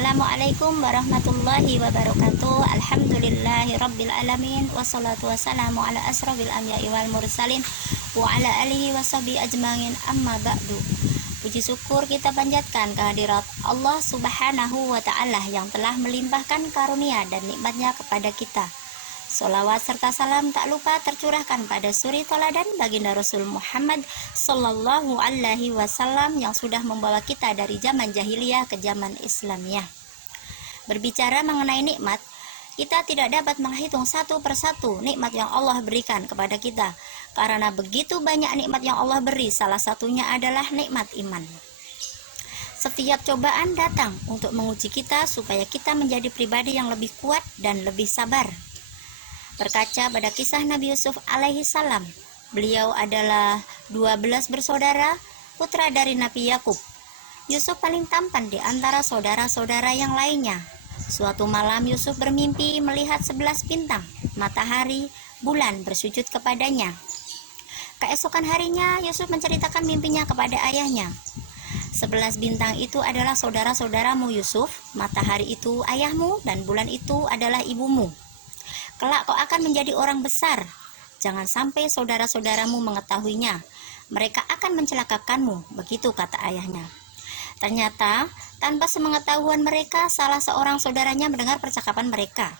Assalamualaikum warahmatullahi wabarakatuh. Alhamdulillahi rabbil alamin. Wassalatu wassalamu ala asrafil anbiya'i wal mursalin wa ala alihi washabihi ajmain, amma ba'du. Puji syukur kita panjatkan kehadirat Allah subhanahu wa ta'ala yang telah melimpahkan karunia dan nikmatnya kepada kita. Sholawat serta salam tak lupa tercurahkan pada suri toladan baginda Rasul Muhammad Sallallahu Alaihi Wasallam yang sudah membawa kita dari zaman jahiliyah ke zaman Islamiyah. Berbicara mengenai nikmat, kita tidak dapat menghitung satu persatu nikmat yang Allah berikan kepada kita, karena begitu banyak nikmat yang Allah beri. Salah satunya adalah nikmat iman. Setiap cobaan datang untuk menguji kita supaya kita menjadi pribadi yang lebih kuat dan lebih sabar. Berkaca pada kisah Nabi Yusuf alaihi salam, beliau adalah 12 bersaudara, putra dari Nabi Yakub. Yusuf paling tampan di antara saudara-saudara yang lainnya. Suatu malam Yusuf bermimpi melihat 11 bintang, matahari, bulan bersujud kepadanya. Keesokan harinya Yusuf menceritakan mimpinya kepada ayahnya. 11 bintang itu adalah saudara-saudaramu Yusuf, matahari itu ayahmu, dan bulan itu adalah ibumu. Kelak kau akan menjadi orang besar. Jangan sampai saudara-saudaramu mengetahuinya. Mereka akan mencelakakanmu, begitu kata ayahnya. Ternyata, tanpa sepengetahuan mereka, salah seorang saudaranya mendengar percakapan mereka.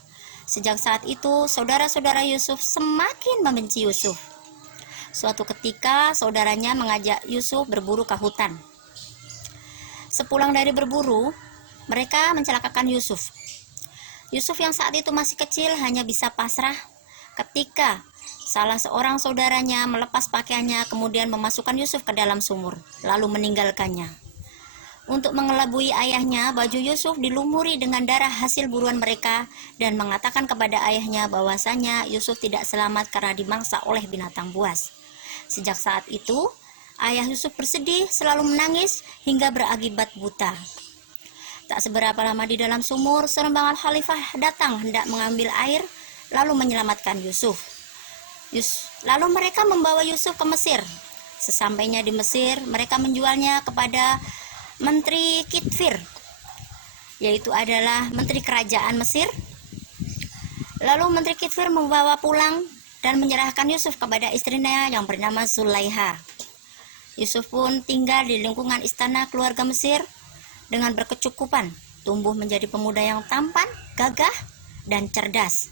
Sejak saat itu, saudara-saudara Yusuf semakin membenci Yusuf. Suatu ketika, saudaranya mengajak Yusuf berburu ke hutan. Sepulang dari berburu, mereka mencelakakan Yusuf. Yusuf yang saat itu masih kecil hanya bisa pasrah ketika salah seorang saudaranya melepas pakaiannya kemudian memasukkan Yusuf ke dalam sumur lalu meninggalkannya. Untuk mengelabui ayahnya, baju Yusuf dilumuri dengan darah hasil buruan mereka dan mengatakan kepada ayahnya bahwasanya Yusuf tidak selamat karena dimangsa oleh binatang buas. Sejak saat itu, ayah Yusuf bersedih, selalu menangis hingga berakibat buta. Tak seberapa lama di dalam sumur, seorang khalifah datang hendak mengambil air lalu menyelamatkan Yusuf. Lalu mereka membawa Yusuf ke Mesir. Sesampainya di Mesir, mereka menjualnya kepada Menteri Kitfir, yaitu adalah Menteri Kerajaan Mesir. Lalu Menteri Kitfir membawa pulang dan menyerahkan Yusuf kepada istrinya yang bernama Zulaiha. Yusuf pun tinggal di lingkungan istana keluarga Mesir dengan berkecukupan, tumbuh menjadi pemuda yang tampan, gagah, dan cerdas.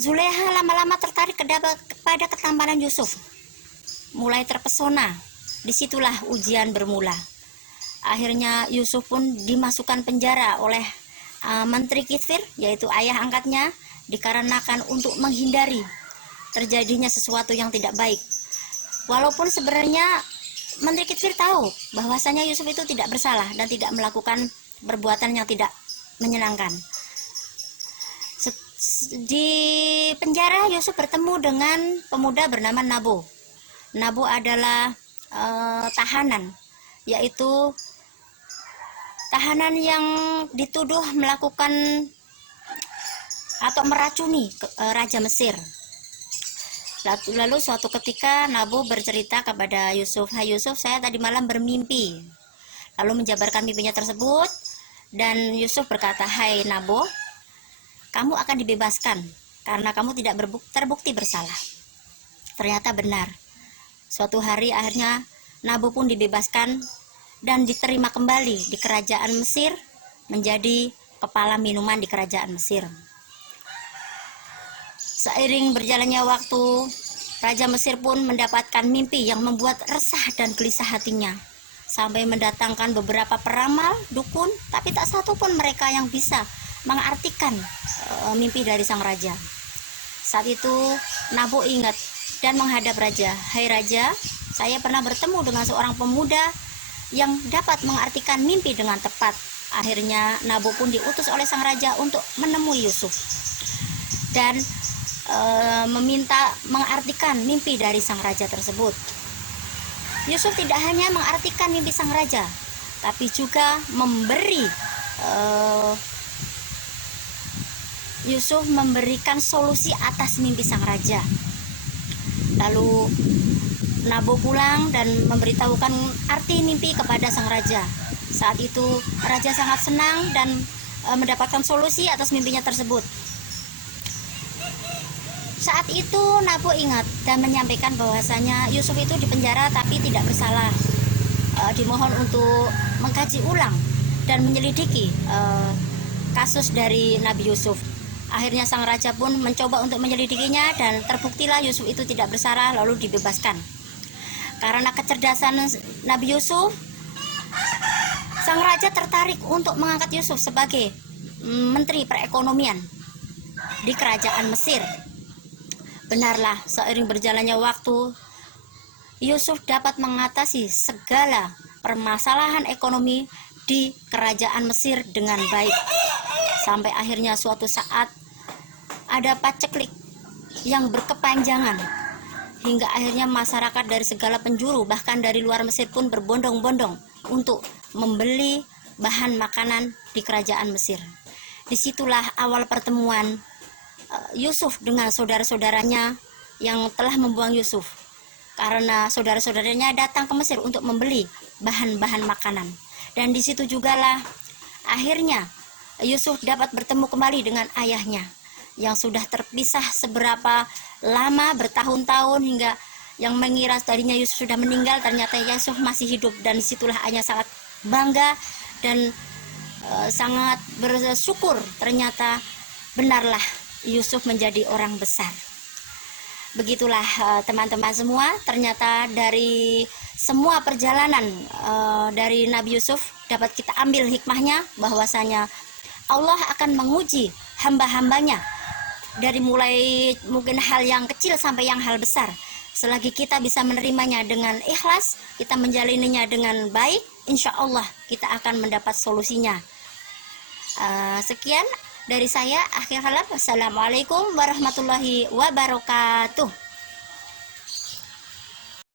Zulaiha lama-lama tertarik kepada ketampanan Yusuf. Mulai terpesona, disitulah ujian bermula. Akhirnya Yusuf pun dimasukkan penjara oleh Menteri Kitfir, yaitu ayah angkatnya, dikarenakan untuk menghindari terjadinya sesuatu yang tidak baik. Walaupun sebenarnya Menteri Kitfir tahu bahwasanya Yusuf itu tidak bersalah dan tidak melakukan perbuatan yang tidak menyenangkan. Di penjara Yusuf bertemu dengan pemuda bernama Nabo. Nabo adalah tahanan, yaitu tahanan yang dituduh melakukan atau meracuni Raja Mesir. Lalu suatu ketika Nabo bercerita kepada Yusuf, "Hai Yusuf, saya tadi malam bermimpi." Lalu menjabarkan mimpinya tersebut, dan Yusuf berkata, "Hai Nabo, kamu akan dibebaskan karena kamu tidak terbukti bersalah." Ternyata benar. Suatu hari akhirnya Nabo pun dibebaskan dan diterima kembali di kerajaan Mesir menjadi kepala minuman di kerajaan Mesir. Seiring berjalannya waktu, Raja Mesir pun mendapatkan mimpi yang membuat resah dan gelisah hatinya, sampai mendatangkan beberapa peramal, dukun, tapi tak satu pun mereka yang bisa mengartikan mimpi dari sang raja. Saat itu Nabo ingat dan menghadap raja. "Hai raja, saya pernah bertemu dengan seorang pemuda yang dapat mengartikan mimpi dengan tepat." Akhirnya Nabo pun diutus oleh sang raja untuk menemui Yusuf dan meminta mengartikan mimpi dari sang raja tersebut. Yusuf tidak hanya mengartikan mimpi sang raja, tapi juga Yusuf memberikan solusi atas mimpi sang raja. Lalu Nabo pulang dan memberitahukan arti mimpi kepada sang raja. Saat itu raja sangat senang dan mendapatkan solusi atas mimpinya tersebut. Saat itu Napo ingat dan menyampaikan bahwasanya Yusuf itu dipenjara tapi tidak bersalah. Dimohon untuk mengkaji ulang dan menyelidiki kasus dari Nabi Yusuf. Akhirnya sang raja pun mencoba untuk menyelidikinya dan terbuktilah Yusuf itu tidak bersalah, lalu dibebaskan. Karena kecerdasan Nabi Yusuf, sang raja tertarik untuk mengangkat Yusuf sebagai menteri perekonomian di kerajaan Mesir. Benarlah, seiring berjalannya waktu, Yusuf dapat mengatasi segala permasalahan ekonomi di kerajaan Mesir dengan baik. Sampai akhirnya suatu saat ada paceklik yang berkepanjangan, hingga akhirnya masyarakat dari segala penjuru, bahkan dari luar Mesir pun berbondong-bondong untuk membeli bahan makanan di kerajaan Mesir. Disitulah awal pertemuan Yusuf dengan saudara-saudaranya yang telah membuang Yusuf, karena saudara-saudaranya datang ke Mesir untuk membeli bahan-bahan makanan. Dan di situ jugalah akhirnya Yusuf dapat bertemu kembali dengan ayahnya yang sudah terpisah seberapa lama, bertahun-tahun, hingga yang mengira tadinya Yusuf sudah meninggal, ternyata Yusuf masih hidup. Dan disitulah ayahnya sangat bangga dan sangat bersyukur, ternyata benarlah Yusuf menjadi orang besar. Begitulah teman-teman semua, ternyata dari semua perjalanan dari Nabi Yusuf dapat kita ambil hikmahnya bahwasanya Allah akan menguji hamba-hambanya dari mulai mungkin hal yang kecil sampai yang hal besar. Selagi kita bisa menerimanya dengan ikhlas, kita menjalaninya dengan baik, insya Allah kita akan mendapat solusinya. Sekian dari saya, akhir kalam. Wassalamualaikum warahmatullahi wabarakatuh.